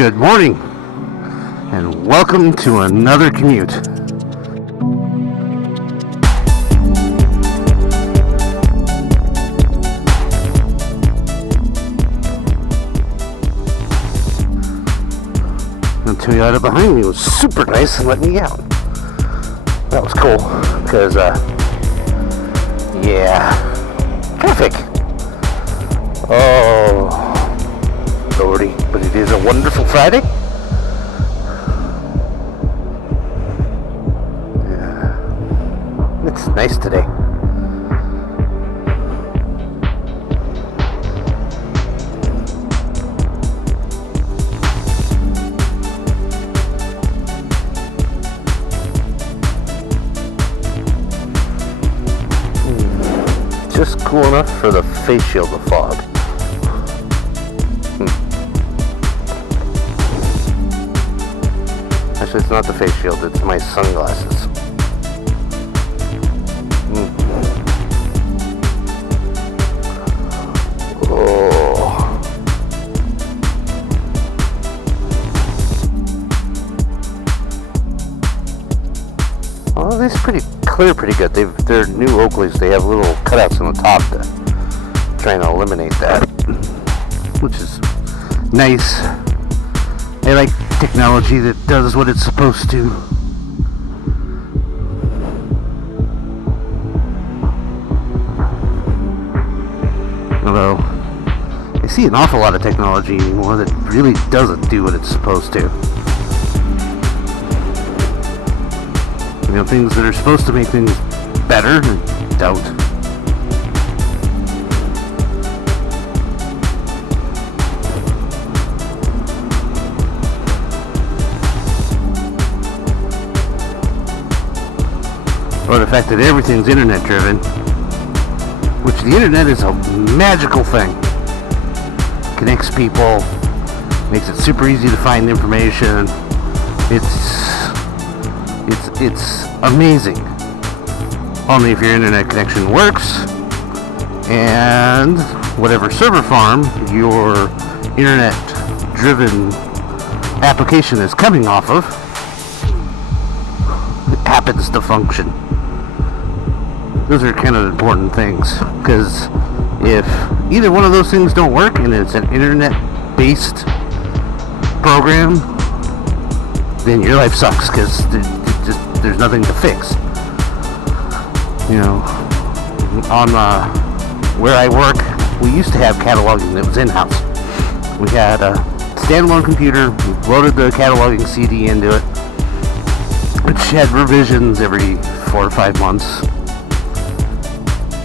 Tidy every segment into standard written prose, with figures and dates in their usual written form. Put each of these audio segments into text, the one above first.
Good morning, and welcome to another commute. The Toyota behind me was super nice and let me out. That was cool, because, traffic. Oh, Lordy, but it is a wonderful Friday. Yeah, it's nice today. Just cool enough for the face shield to fog. Actually, it's not the face shield, it's my sunglasses. Well, this is pretty clear, pretty good. They're new Oakleys. They have little cutouts on the top to try and eliminate that, which is nice. I like technology that does what it's supposed to. Although I see an awful lot of technology anymore that really doesn't do what it's supposed to. You know, things that are supposed to make things better don't. Or the fact that everything's internet driven, which the internet is a magical thing. Connects people, makes it super easy to find information. It's amazing. Only if your internet connection works and whatever server farm your internet driven application is coming off of happens to function. Those are kind of important things, because if either one of those things don't work and it's an internet based program, then your life sucks, because there's nothing to fix. You know, on where I work, we used to have cataloging that was in-house. We had a standalone computer, we loaded the cataloging CD into it, which had revisions every 4 or 5 months,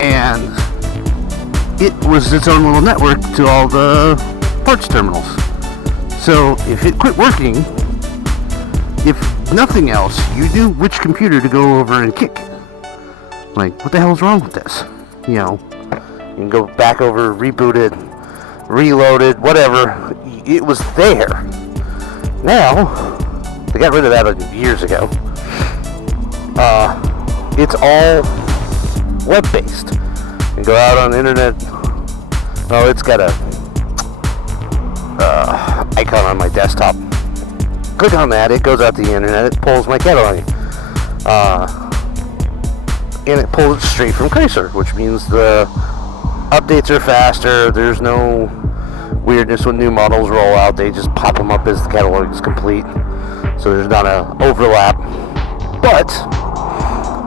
and it was its own little network to all the parts terminals. So if it quit working, if nothing else, you knew which computer to go over and kick. Like, what the hell is wrong with this? You know, you can go back over, reboot it, reload it, whatever. It was there. Now, they got rid of that years ago. It's all web-based. You go out on the internet. Oh, it's got a icon on my desktop. Click on that, it goes out to the internet, it pulls my catalog. And it pulls it straight from Chrysler, which means the updates are faster, there's no weirdness when new models roll out, they just pop them up as the catalog is complete. So there's not an overlap. But,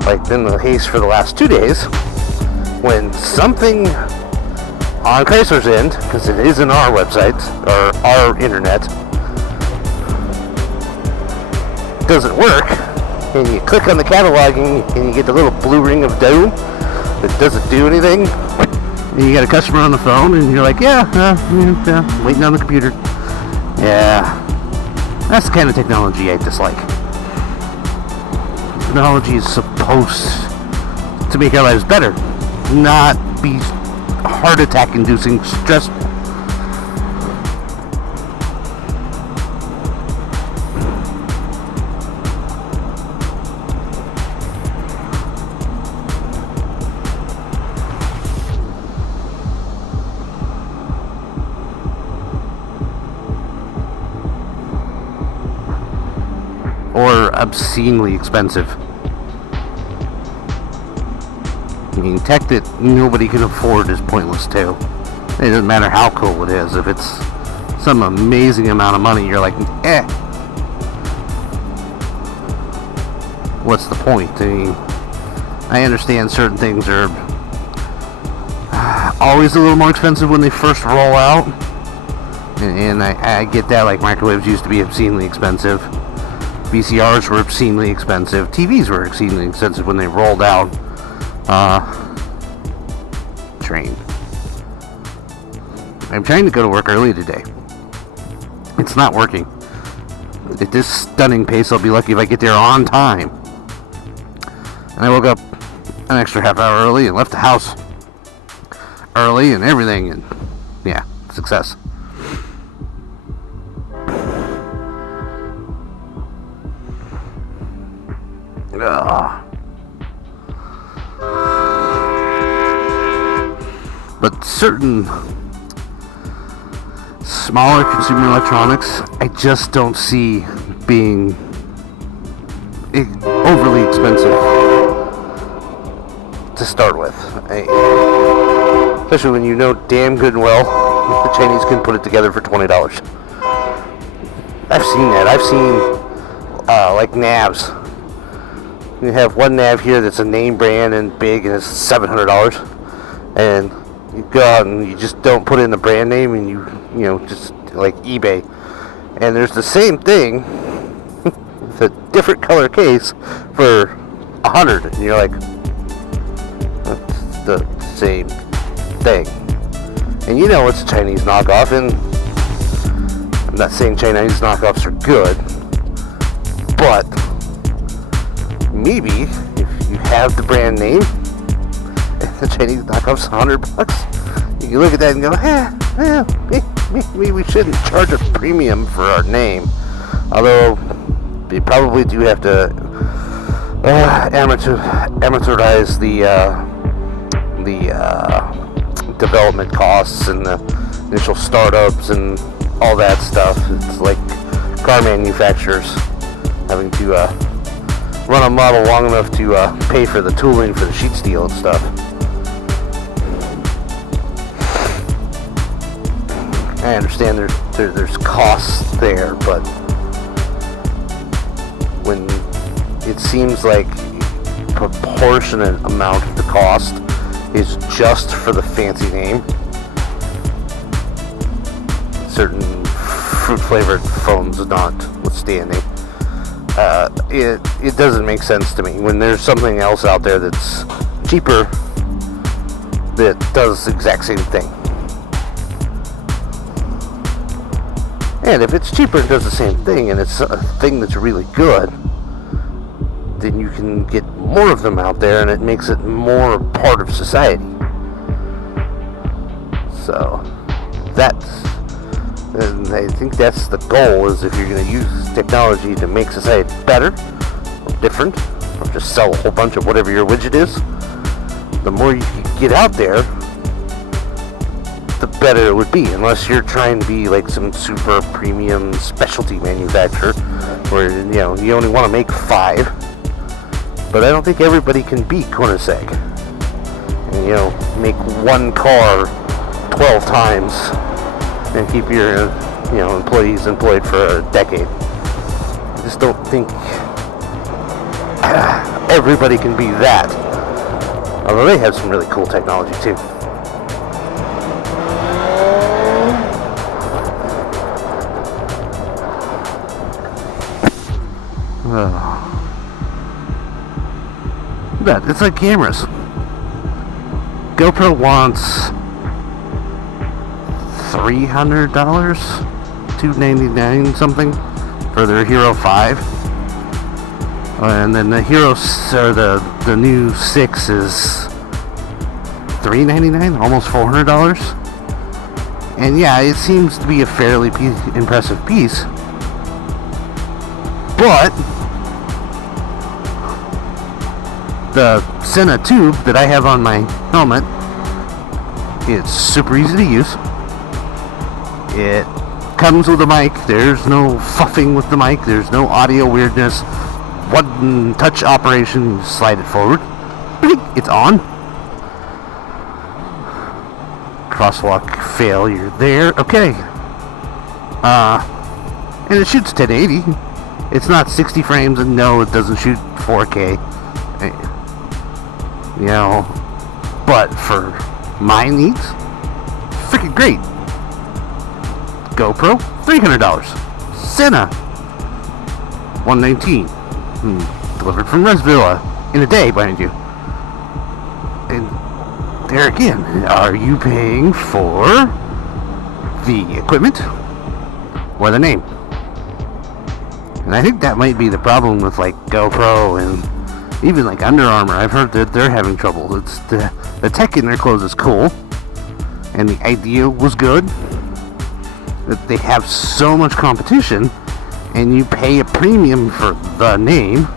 like in the case for the last 2 days, when something on Chrysler's end, because it is in our website, or our internet, doesn't work, and you click on the cataloging and you get the little blue ring of doom that doesn't do anything, and you got a customer on the phone and you're like, yeah, waiting on the computer. Yeah, that's the kind of technology I dislike. Technology is supposed to make our lives better, not be heart attack inducing stressful. or obscenely expensive. I mean, tech that nobody can afford is pointless too. It doesn't matter how cool it is. If it's some amazing amount of money, you're like, what's the point? I mean, I understand certain things are always a little more expensive when they first roll out, and I get that. Like, microwaves used to be obscenely expensive, VCRs were obscenely expensive, TVs were obscenely expensive when they rolled out. Train. I'm trying to go to work early today. It's not working. At this stunning pace, I'll be lucky if I get there on time. And I woke up an extra half hour early and left the house early and everything, and yeah, success. Ugh. But certain smaller consumer electronics, I just don't see being overly expensive to start with. Especially when you know damn good and well the Chinese can put it together for $20. I've seen that. I've seen like navs. You have one nav here that's a name brand and big, and it's $700, and you go out and you just don't put in the brand name, and you know, just like eBay, and there's the same thing with a different color case for $100, and you're like, that's the same thing, and you know it's a Chinese knockoff. And I'm not saying Chinese knockoffs are good, but maybe if you have the brand name and the Chinese knockoff's $100, you can look at that and go, maybe we shouldn't charge a premium for our name. Although they probably do have to amortize the development costs and the initial startups and all that stuff. It's like car manufacturers having to run a model long enough to pay for the tooling for the sheet steel and stuff. I understand there's costs there, but when it seems like proportionate amount of the cost is just for the fancy name, certain fruit flavored phones notwithstanding, it doesn't make sense to me when there's something else out there that's cheaper that does the exact same thing. And if it's cheaper and does the same thing, and it's a thing that's really good, then you can get more of them out there, and it makes it more part of society. So and I think that's the goal, is if you're going to use technology to make society better, or different, or just sell a whole bunch of whatever your widget is, the more you can get out there, the better it would be. Unless you're trying to be like some super premium specialty manufacturer where you only want to make 5. But I don't think everybody can be Koenigsegg and make one car 12 times and keep your employees employed for a decade. I just don't think everybody can be that. Although they have some really cool technology too. It's like cameras. GoPro wants $300, $299 something for their Hero 5, and then the Hero or the new 6 is $399, almost $400. And yeah, it seems to be a fairly impressive piece, but the Senna tube that I have on my helmet, it's super easy to use. It comes with a mic. There's no fuffing with the mic. There's no audio weirdness. One touch operation, you slide it forward. It's on. Crosswalk failure there. Okay. And it shoots 1080. It's not 60 frames, and no, it doesn't shoot 4K. You know, but for my needs, freaking great. GoPro, $300. Sena, $119. Delivered from Resvilla in a day, mind you. And there again, are you paying for the equipment or the name? And I think that might be the problem with like GoPro and even like Under Armour. I've heard that they're having trouble. It's the tech in their clothes is cool, and the idea was good. That they have so much competition, and you pay a premium for the name,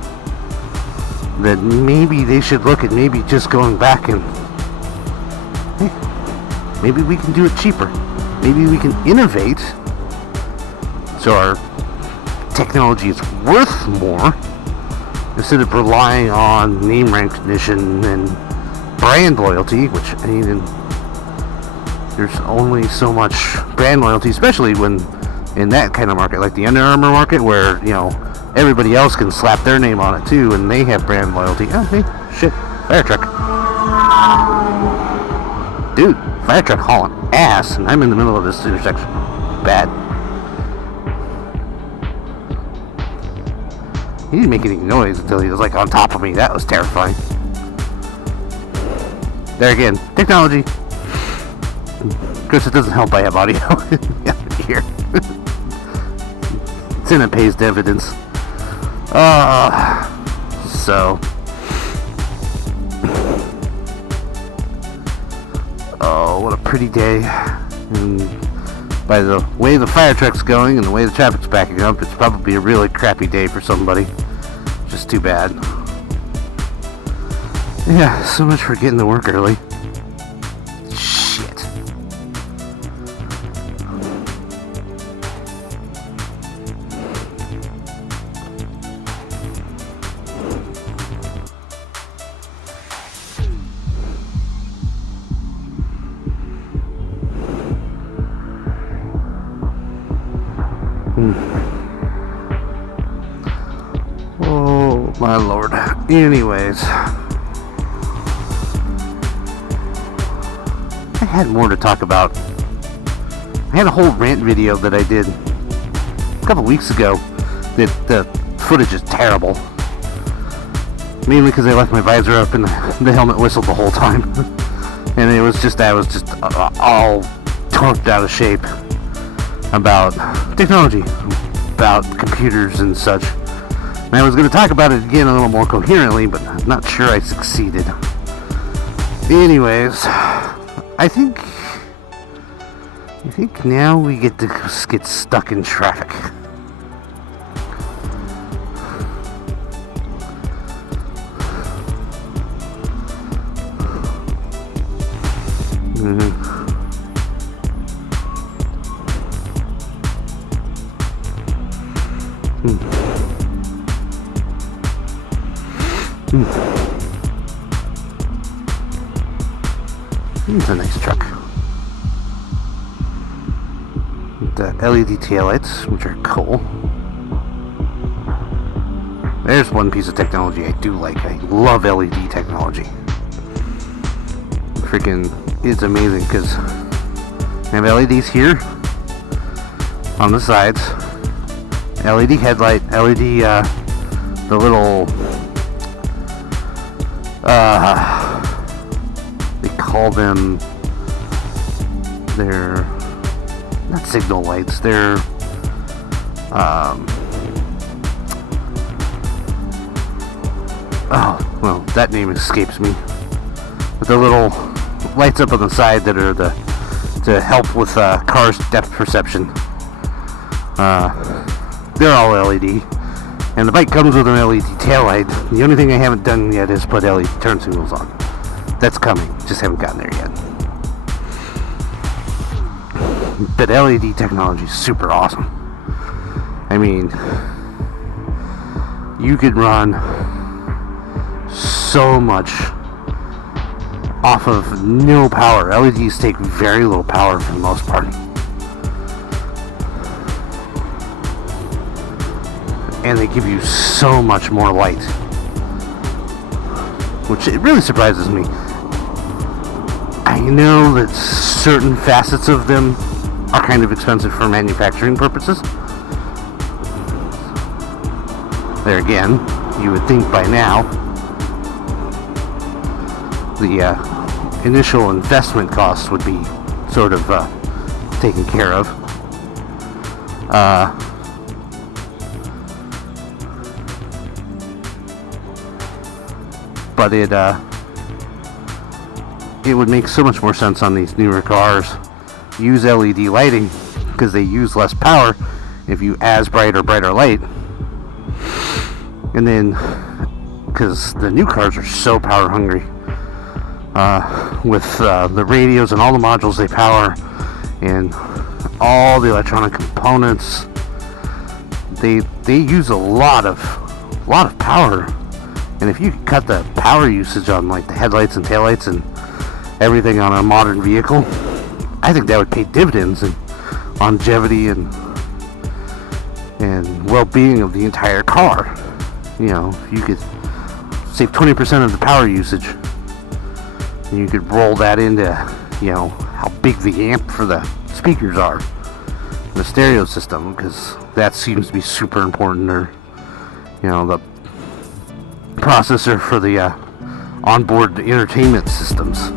that maybe they should look at maybe just going back and, hey, maybe we can do it cheaper. Maybe we can innovate so our technology is worth more, instead of relying on name recognition and brand loyalty, which, I mean, there's only so much brand loyalty, especially when in that kind of market, like the Under Armour market, where, you know, everybody else can slap their name on it too, and they have brand loyalty. Oh, hey, shit, fire truck. Dude, fire truck hauling ass, and I'm in the middle of this intersection. Bad. He didn't make any noise until he was like on top of me. That was terrifying. There again, technology. Of course, it doesn't help I have audio here. It's in a paced evidence. So. Oh, what a pretty day. And by the way the fire truck's going and the way the traffic's backing up, it's probably a really crappy day for somebody. Just too bad. Yeah, so much for getting to work early. Shit. Oh, my lord. Anyways. I had more to talk about. I had a whole rant video that I did a couple weeks ago that the footage is terrible. Mainly because I left my visor up and the helmet whistled the whole time. And I was just all torqued out of shape about technology, about computers and such. And I was going to talk about it again a little more coherently, but I'm not sure I succeeded. Anyways, I think now we get to get stuck in traffic. It's a nice truck. The LED taillights, which are cool. There's one piece of technology I do like. I love LED technology. Freaking, it's amazing because I have LEDs here on the sides. LED headlight, LED, the little, they call them, they're not signal lights, they're, oh, well, that name escapes me. But the little lights up on the side that are to help with cars' depth perception. They're all LED. And the bike comes with an LED taillight. The only thing I haven't done yet is put LED turn signals on. That's coming. Just haven't gotten there yet. But LED technology is super awesome. I mean, you could run so much off of no power. LEDs take very little power for the most part. And they give you so much more light, which it really surprises me. I know that certain facets of them are kind of expensive for manufacturing purposes. There again, you would think by now the initial investment costs would be sort of taken care of. But it would make so much more sense on these newer cars. Use LED lighting because they use less power if you as bright or brighter light. And then, because the new cars are so power hungry, with the radios and all the modules they power and all the electronic components, they use a lot of power. And if you could cut the power usage on like the headlights and taillights and everything on a modern vehicle, I think that would pay dividends in longevity and well-being of the entire car. You know, if you could save 20% of the power usage, and you could roll that into, you know, how big the amp for the speakers are, the stereo system, because that seems to be super important, or, you know, the processor for the onboard entertainment systems.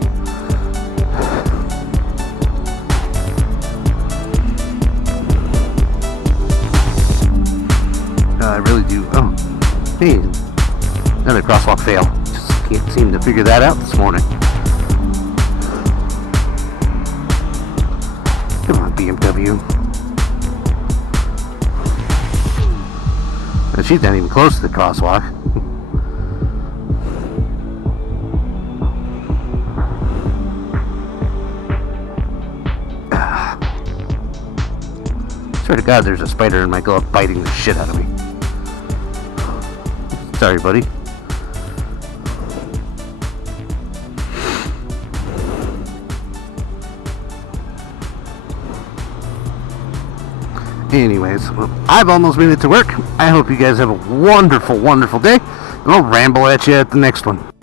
I really do. Oh, hey, another crosswalk fail. Just can't seem to figure that out this morning. Come on, BMW. And she's not even close to the crosswalk. Swear to God, there's a spider in my glove biting the shit out of me. Sorry, buddy. Anyways, well, I've almost made it to work. I hope you guys have a wonderful, wonderful day. And I'll ramble at you at the next one.